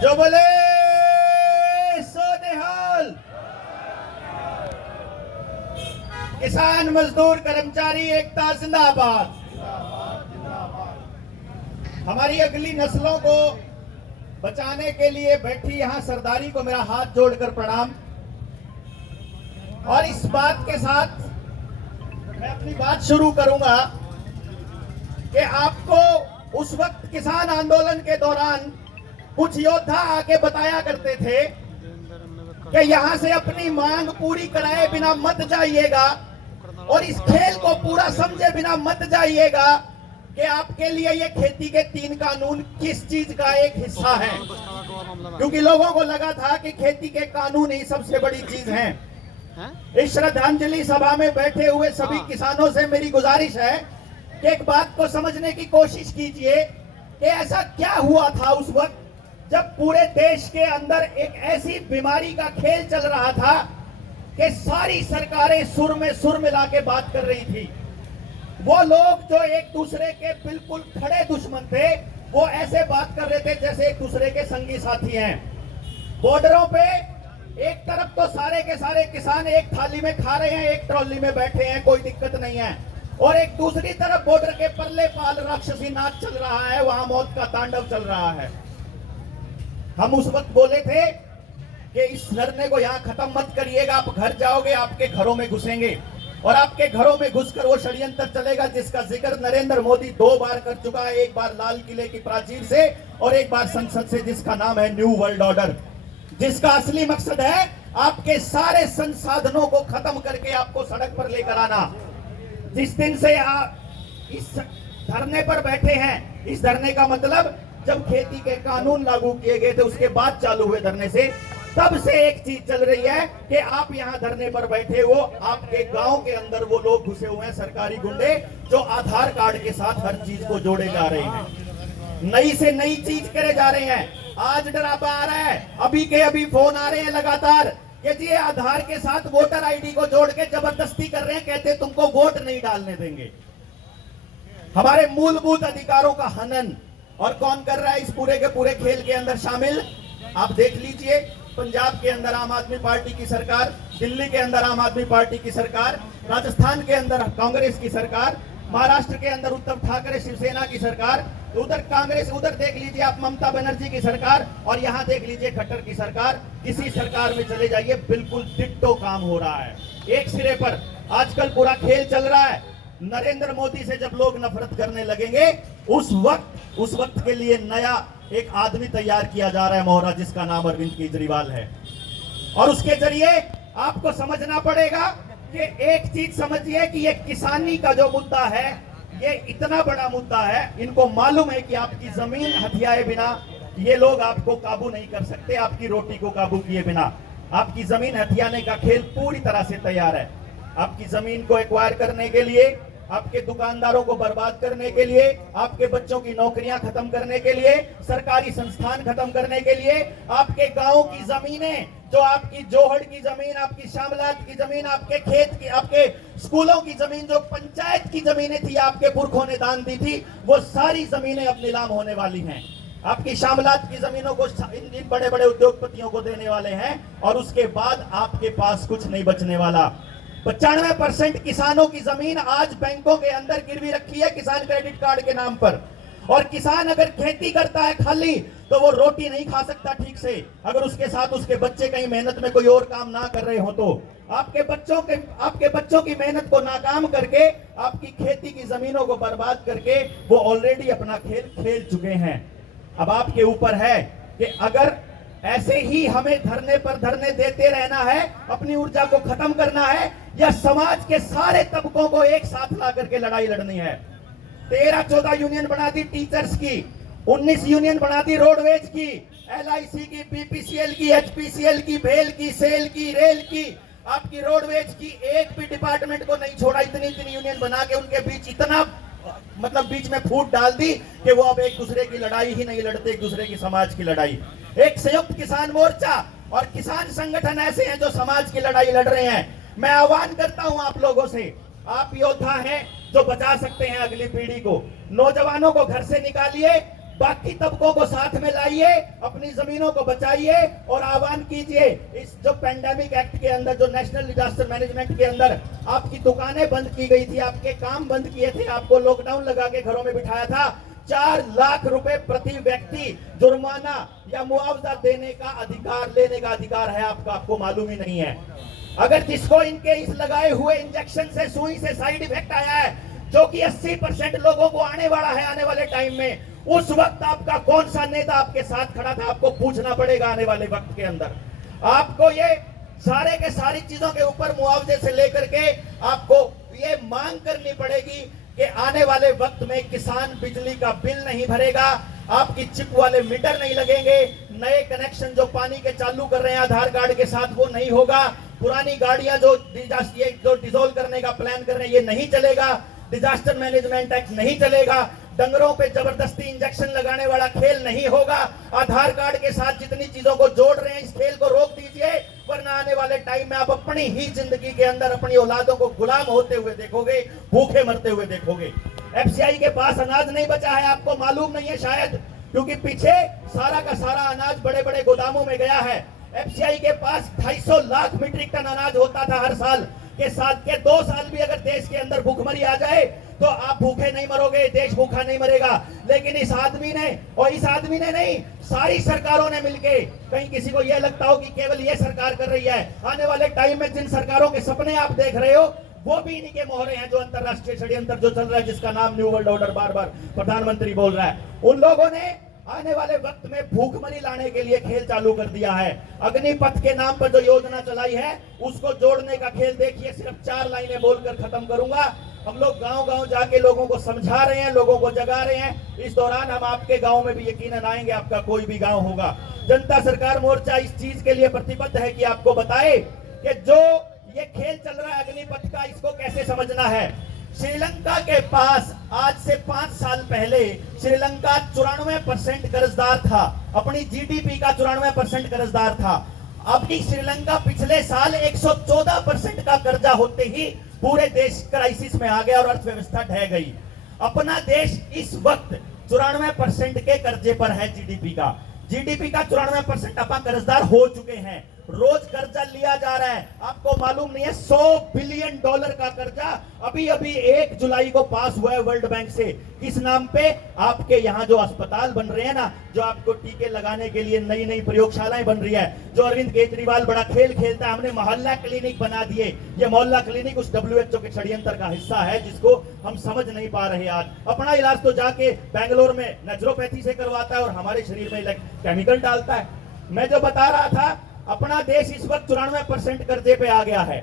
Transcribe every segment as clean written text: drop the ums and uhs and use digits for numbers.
जो बोले सो निहाल। किसान मजदूर कर्मचारी एकता जिंदाबाद। हमारी अगली नस्लों को बचाने के लिए बैठी यहां सरदारी को मेरा हाथ जोड़कर प्रणाम। और इस बात के साथ मैं अपनी बात शुरू करूंगा कि आपको उस वक्त किसान आंदोलन के दौरान कुछ योद्धा आके बताया करते थे कि यहां से अपनी मांग पूरी कराए बिना मत जाइएगा और इस खेल को पूरा समझे बिना मत जाइएगा कि आपके लिए ये खेती के 3 कानून किस चीज का एक हिस्सा है। क्योंकि लोगों को लगा था कि खेती के कानून ही सबसे बड़ी चीज हैं। इस श्रद्धांजलि सभा में बैठे हुए सभी किसानों से मेरी गुजारिश है कि एक बात को समझने की कोशिश कीजिए कि ऐसा क्या हुआ था उस वक्त जब पूरे देश के अंदर एक ऐसी बीमारी का खेल चल रहा था कि सारी सरकारें सुर में सुर मिला के बात कर रही थी। वो लोग जो एक दूसरे के बिल्कुल खड़े दुश्मन थे वो ऐसे बात कर रहे थे जैसे एक दूसरे के संगी साथी हैं। बॉर्डरों पे एक तरफ तो सारे के सारे किसान एक थाली में खा रहे हैं, एक ट्रॉली में बैठे हैं, कोई दिक्कत नहीं है, और एक दूसरी तरफ बॉर्डर के परले पाल राक्षसी नाच चल रहा है, वहां मौत का तांडव चल रहा है। हम उस वक्त बोले थे कि इस धरने को यहां खत्म मत करिएगा, आप घर जाओगे आपके घरों में घुसेंगे और आपके घरों में घुसकर वो षड्यंत्र चलेगा जिसका जिक्र नरेंद्र मोदी 2 बार कर चुका है, एक बार लाल किले की प्राचीर से और एक बार संसद से, जिसका नाम है न्यू वर्ल्ड ऑर्डर, जिसका असली मकसद है आपके सारे संसाधनों को खत्म करके आपको सड़क पर लेकर आना। जिस दिन से आप इस धरने पर बैठे हैं, इस धरने का मतलब जब खेती के कानून लागू किए गए थे उसके बाद चालू हुए धरने से, तब से एक चीज चल रही है कि आप यहां धरने पर बैठे हो, आपके गांव के अंदर वो लोग घुसे हुए हैं सरकारी गुंडे जो आधार कार्ड के साथ हर चीज को जोड़े जा रहे हैं, नई से नई चीज करे जा रहे हैं। आज डरावा आ रहा है, अभी के अभी फोन आ रहे हैं लगातार कि जी आधार के साथ वोटर आईडी को जोड़ के जबरदस्ती कर रहे हैं, कहते तुमको वोट नहीं डालने देंगे। हमारे मूलभूत अधिकारों का हनन। और कौन कर रहा है इस पूरे के पूरे खेल के अंदर शामिल? आप देख लीजिए, पंजाब के अंदर आम आदमी पार्टी की सरकार, दिल्ली के अंदर आम आदमी पार्टी की सरकार, राजस्थान के अंदर कांग्रेस की सरकार, महाराष्ट्र के अंदर उद्धव ठाकरे शिवसेना की सरकार, उधर कांग्रेस, उधर देख लीजिए आप ममता बनर्जी की सरकार, और यहाँ देख लीजिए खट्टर की सरकार। किसी सरकार में चले जाइए बिल्कुल डिट्टो काम हो रहा है। एक सिरे पर आजकल पूरा खेल चल रहा है। नरेंद्र मोदी से जब लोग नफरत करने लगेंगे उस वक्त के लिए नया एक आदमी तैयार किया जा रहा है मोहरा, जिसका नाम अरविंद केजरीवाल है। और उसके जरिए आपको समझना पड़ेगा कि एक चीज समझिए कि ये किसानी का जो मुद्दा है ये इतना बड़ा मुद्दा है, इनको मालूम है कि आपकी जमीन हथियाए बिना ये लोग आपको काबू नहीं कर सकते, आपकी रोटी को काबू किए बिना। आपकी जमीन हथियाने का खेल पूरी तरह से तैयार है। आपकी जमीन को एक्वायर करने के लिए, आपके दुकानदारों को बर्बाद करने के लिए, आपके बच्चों की नौकरियां खत्म करने के लिए, सरकारी संस्थान खत्म करने के लिए, आपके गांव की जमीनें, जो आपकी जोहड़ की जमीन, आपकी शामलात की जमीन, आपके खेत की, आपके स्कूलों की जमीन, जो पंचायत की जमीनें थी, आपके पुरखों ने दान दी थी, वो सारी जमीनें अब नीलाम होने वाली हैं। आपकी शामलात की जमीनों को इन बड़े बड़े उद्योगपतियों को देने वाले हैं और उसके बाद आपके पास कुछ नहीं बचने वाला। 95% किसानों की जमीन आज बैंकों के अंदर गिरवी रखी है किसान क्रेडिट कार्ड के नाम पर। और किसान अगर खेती करता है खाली तो वो रोटी नहीं खा सकता ठीक से, अगर उसके साथ उसके बच्चे कहीं मेहनत में कोई और काम ना कर रहे हो तो। आपके बच्चों की मेहनत को नाकाम करके, आपकी खेती की जमीनों को बर्बाद करके वो ऑलरेडी अपना खेल खेल चुके हैं। अब आपके ऊपर है कि अगर ऐसे ही हमें धरने पर धरने देते रहना है, अपनी ऊर्जा को खत्म करना है, या समाज के सारे तबकों को एक साथ ला करके लड़ाई लड़नी है। 13-14 यूनियन बना दी टीचर्स की, 19 यूनियन बना दी रोडवेज की, LIC की, BPCL की, HPCL की, भेल की, सेल की, रेल की, आपकी रोडवेज की, एक भी डिपार्टमेंट को नहीं छोड़ा। इतनी यूनियन बना के उनके बीच इतना बीच में फूट डाल दी कि वो अब एक दूसरे की लड़ाई ही नहीं लड़ते, एक दूसरे की समाज की लड़ाई। एक संयुक्त किसान मोर्चा और किसान संगठन ऐसे हैं जो समाज की लड़ाई लड़ रहे हैं। मैं आह्वान करता हूं आप लोगों से, आप योद्धा हैं जो बचा सकते हैं अगली पीढ़ी को। नौजवानों को घर से निकालिए, बाकी तबकों को साथ में लाइए, अपनी जमीनों को बचाइए और आह्वान कीजिए। इस जो पैंडेमिक एक्ट के अंदर, जो नेशनल डिजास्टर मैनेजमेंट के अंदर आपकी दुकानें बंद की गई थी, आपके काम बंद किए थे, आपको लॉकडाउन लगा के घरों में बिठाया था, 4 लाख रुपए प्रति व्यक्ति जुर्माना या मुआवजा देने का अधिकार, लेने का अधिकार है आपका, आपको मालूम ही नहीं है। अगर जिसको इनके इस लगाए हुए इंजेक्शन से, सुई से साइड इफेक्ट आया है, जो कि 80% लोगों को आने वाला है आने वाले टाइम में, उस वक्त आपका कौन सा नेता आपके साथ खड़ा था, आपको पूछना पड़ेगा आने वाले वक्त के अंदर। आपको ये सारे के सारी चीजों के ऊपर मुआवजे से लेकर के आपको ये मांग करनी पड़ेगी कि आने वाले वक्त में किसान बिजली का बिल नहीं भरेगा, आपकी चिप वाले मीटर नहीं लगेंगे, नए कनेक्शन जो पानी के चालू कर रहे हैं आधार कार्ड के साथ वो नहीं होगा, पुरानी गाड़ियां जो डिसॉल्व करने का प्लान कर रहे हैं ये नहीं चलेगा, डिजास्टर मैनेजमेंट एक्ट नहीं चलेगा, डंगरों पे जबरदस्ती इंजेक्शन लगाने वाला खेल नहीं होगा, आधार कार्ड के साथ जितनी चीजों को जोड़ रहे हैं इस खेल को रोक दीजिए, वरना आने वाले टाइम में आप अपनी ही जिंदगी के अंदर अपनी औलादों को गुलाम होते हुए देखोगे, भूखे मरते हुए देखोगे। एफसीआई के पास अनाज नहीं बचा है, आपको मालूम नहीं है शायद, क्योंकि पीछे सारा का सारा अनाज बड़े बड़े गोदामों में गया है। एफसीआई के पास 250 लाख मीट्रिक टन अनाज होता था हर साल के साथ के 2 साल भी अगर देश के अंदर भूखमरी आ जाए तो आप भूखे नहीं मरोगे, देश भूखा नहीं मरेगा। लेकिन इस आदमी ने, और इस आदमी ने नहीं, सारी सरकारों ने मिलके, कहीं किसी को यह लगता हो कि केवल यह सरकार कर रही है, आने वाले टाइम में जिन सरकारों के सपने आप देख रहे हो वो भी इन्हीं के मोहरे हैं, जो अंतरराष्ट्रीय षड्यंत्र जो चल रहा है, जिसका नाम न्यू वर्ल्ड ऑर्डर बार बार प्रधानमंत्री बोल रहा है, उन लोगों ने आने वाले वक्त में भूखमरी लाने के लिए खेल चालू कर दिया है। अग्निपथ के नाम पर जो योजना चलाई है उसको जोड़ने का खेल देखिए। सिर्फ 4 लाइनें बोलकर खत्म करूंगा। हम लोग गांव-गांव जाके लोगों को समझा रहे हैं, लोगों को जगा रहे हैं। इस दौरान हम आपके गांव में भी यकीनन आएंगे, आपका कोई भी गांव होगा। जनता सरकार मोर्चा इस चीज के लिए प्रतिबद्ध है कि आपको बताए कि जो ये खेल चल रहा है अग्निपथ का, इसको कैसे समझना है। श्रीलंका के पास आज से 5 साल पहले श्रीलंका 94% कर्जदार था, अपनी जीडीपी का 94% कर्जदार था। अभी श्रीलंका पिछले साल 114% का कर्जा होते ही पूरे देश क्राइसिस में आ गया और अर्थव्यवस्था ढह गई। अपना देश इस वक्त 94% के कर्जे पर है। जीडीपी का 94% अपन कर्जदार हो चुके हैं। रोज कर्जा लिया जा रहा है, आपको मालूम नहीं है, $100 बिलियन का कर्जा अभी अभी 1 जुलाई को पास हुआ है वर्ल्ड बैंक से। किस नाम पे? आपके यहाँ जो अस्पताल बन रहे हैं ना, जो आपको टीके लगाने के लिए नई नई प्रयोगशालाएं बन रही है, जो अरविंद केजरीवाल बड़ा खेल खेलता है, हमने मोहल्ला क्लिनिक बना दिए। ये मोहल्ला क्लिनिक उस WHO के षड्यंत्र का हिस्सा है जिसको हम समझ नहीं पा रहे। आज अपना इलाज तो जाके बैंगलोर में नेचुरोपैथी से करवाता है और हमारे शरीर में केमिकल डालता है। मैं जो बता रहा था, अपना देश इस वक्त 94% कर्जे पे आ गया है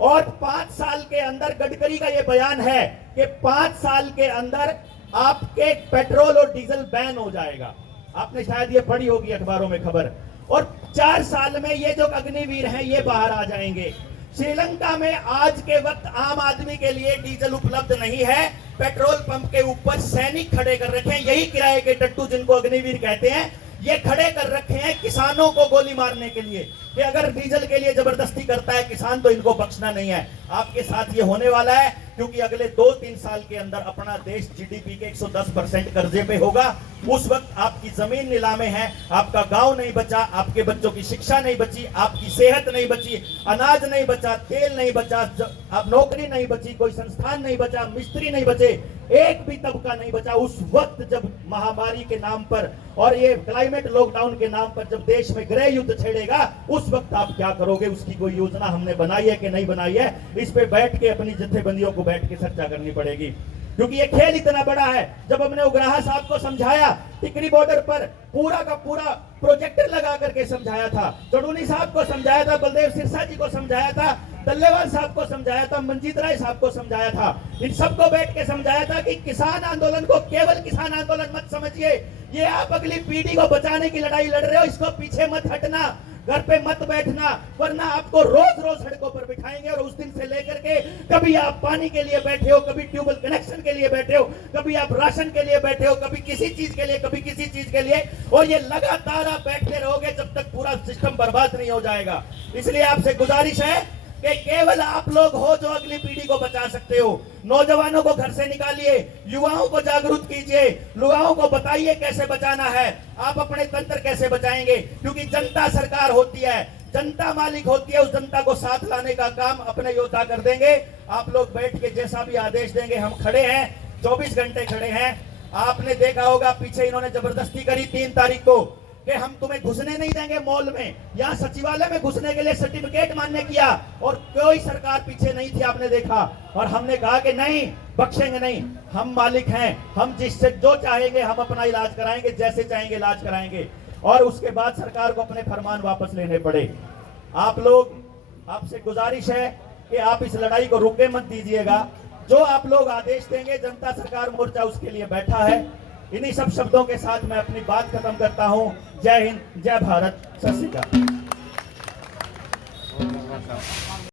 और 5 साल के अंदर, गडकरी का यह बयान है कि 5 साल के अंदर आपके पेट्रोल और डीजल बैन हो जाएगा। आपने शायद ये पढ़ी होगी अखबारों में खबर। और 4 साल में ये जो अग्निवीर हैं ये बाहर आ जाएंगे। श्रीलंका में आज के वक्त आम आदमी के लिए डीजल उपलब्ध नहीं है। पेट्रोल पंप के ऊपर सैनिक खड़े कर रखे हैं, यही किराए के टट्टू जिनको अग्निवीर कहते हैं, ये खड़े कर रखे हैं किसानों को गोली मारने के लिए कि अगर डीजल के लिए जबरदस्ती करता है किसान तो इनको बख्शना नहीं है। आपके साथ ये होने वाला है, क्योंकि अगले 2-3 साल के अंदर अपना देश जीडीपी के 110% कर्जे पे होगा। उस वक्त आपकी जमीन नीलामे है, आपका गांव नहीं बचा, आपके बच्चों की शिक्षा नहीं बची, आपकी सेहत नहीं बची, अनाज नहीं बचा, तेल नहीं बचा, अब नौकरी नहीं बची, कोई संस्थान नहीं बचा, मिस्त्री नहीं बचे, एक भी तबका नहीं बचा। उस वक्त जब महामारी के नाम पर और ये क्लाइमेट लॉकडाउन के नाम पर जब देश में गृह युद्ध छेड़ेगा, उस वक्त आप क्या करोगे, उसकी कोई योजना हमने बनाई है कि नहीं बनाई है, इस पे बैठ के अपनी जत्थेबंदियों को बैठ के चर्चा करनी पड़ेगी। क्योंकि ये खेल इतना बड़ा है। जब हमने उग्राहा साहब को समझाया, टिकरी बॉर्डर पर पूरा का पूरा प्रोजेक्टर लगा करके समझाया था, चढ़ूनी साहब को समझाया था, बलदेव सिरसा जी को समझाया था, दल्लेवाल साहब को समझाया था, मंजीत राय साहब को समझाया था, इन सबको बैठ के समझाया था कि किसान आंदोलन को केवल किसान आंदोलन मत समझिए, ये आप अगली पीढ़ी को बचाने की लड़ाई लड़ रहे हो, इसको पीछे मत हटना, घर पे मत बैठना, वरना आपको रोज रोज सड़कों पर बिठाएंगे। और उस दिन से लेकर के कभी आप पानी के लिए बैठे हो, कभी ट्यूबवेल कनेक्शन के लिए बैठे हो, कभी आप राशन के लिए बैठे हो, कभी किसी चीज के लिए, कभी किसी चीज के लिए, और ये लगातार आप बैठते रहोगे जब तक पूरा सिस्टम बर्बाद नहीं हो जाएगा। इसलिए आपसे गुजारिश है कि केवल आप लोग हो जो अगली पीढ़ी को बचा सकते हो। नौजवानों को घर से निकालिए, युवाओं को जागरूक कीजिए, युवाओं को बताइए कैसे बचाना है, आप अपने तंत्र कैसे बचाएंगे, क्योंकि जनता सरकार होती है, जनता मालिक होती है। उस जनता को साथ लाने का काम अपने योद्धा कर देंगे। आप लोग बैठ के जैसा भी आदेश देंगे, हम खड़े हैं, 24 घंटे खड़े हैं। आपने देखा होगा पीछे इन्होंने जबरदस्ती करी 3 तारीख को कि हम तुम्हें घुसने नहीं देंगे मॉल में, यहाँ सचिवालय में घुसने के लिए सर्टिफिकेट मान्य किया और कोई सरकार पीछे नहीं थी, आपने देखा। और हमने कहा कि नहीं, बख्शेंगे नहीं, हम मालिक हैं, हम जिससे जो चाहेंगे हम अपना इलाज कराएंगे, जैसे चाहेंगे इलाज कराएंगे। और उसके बाद सरकार को अपने फरमान वापस लेने पड़े। आप लोग, आपसे गुजारिश है कि आप इस लड़ाई को रुके मत दीजिएगा। जो आप लोग आदेश देंगे, जनता सरकार मोर्चा उसके लिए बैठा है। इन्हीं सब शब्दों के साथ मैं अपनी बात खत्म करता हूं। जय हिंद, जय भारत, सत श्री अकाल।